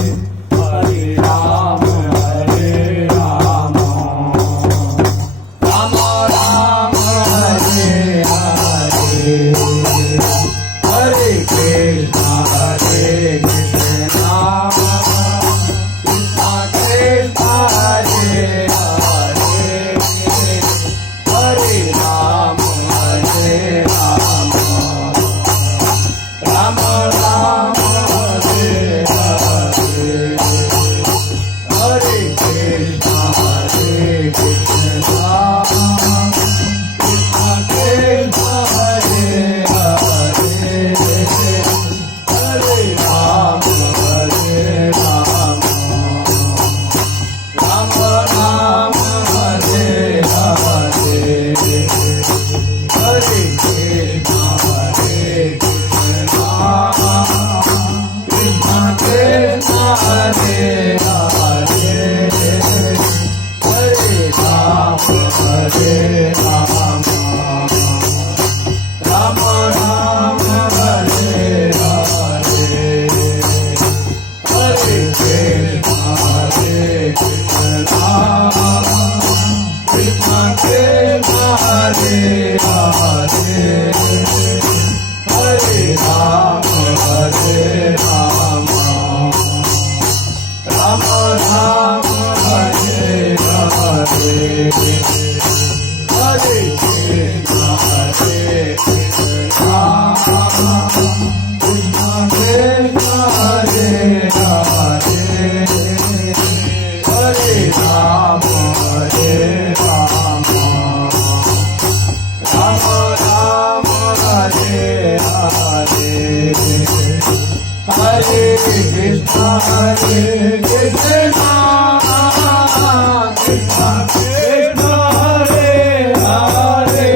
हरे राम राम राम हरे हरे हरे कृष्णा कृष्णा कृष्णा हरे हरे हरे राम राम राम हरे हरे हरे कृष्णा कृष्णा कृष्णा हरे हरे हरे राम राम राम हरे हरे हरे कृष्णा कृष्णा कृष्णा हरे हरे हरे राम राम राम हरे हरे हरे कृष्णा कृष्णा कृष्णा हरे हरे हरे राम राम राम हरे हरे हरे कृष्णा कृष्णा कृष्णा हरे हरे हरे राम राम राम हरे हरे हरे कृष्णा कृष्णा कृष्णा कृष्णा हरे हरे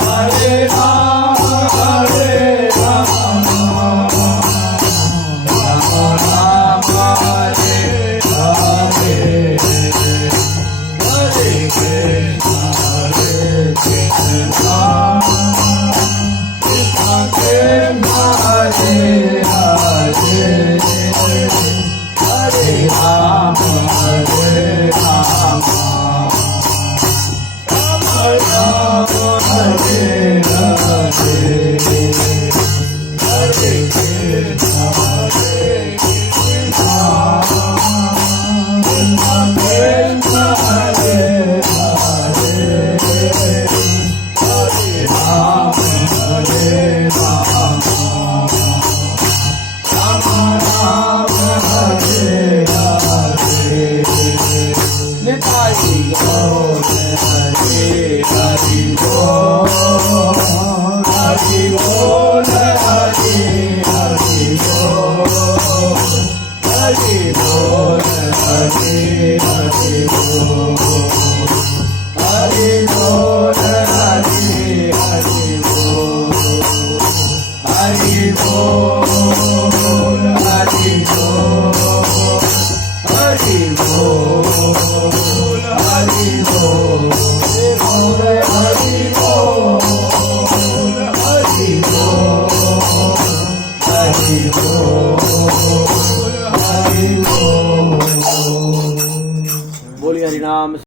हरे राम राम राम हरे हरे हरे कृष्णा कृष्णा कृष्णा कृष्णा हरे हरे हरे राम राम राम हरे हरे हरे कृष्णा कृष्णा कृष्णा हरे हरे हरे राम राम राम हरे हरे निताई गौर हरे हरि बोल हरि बोल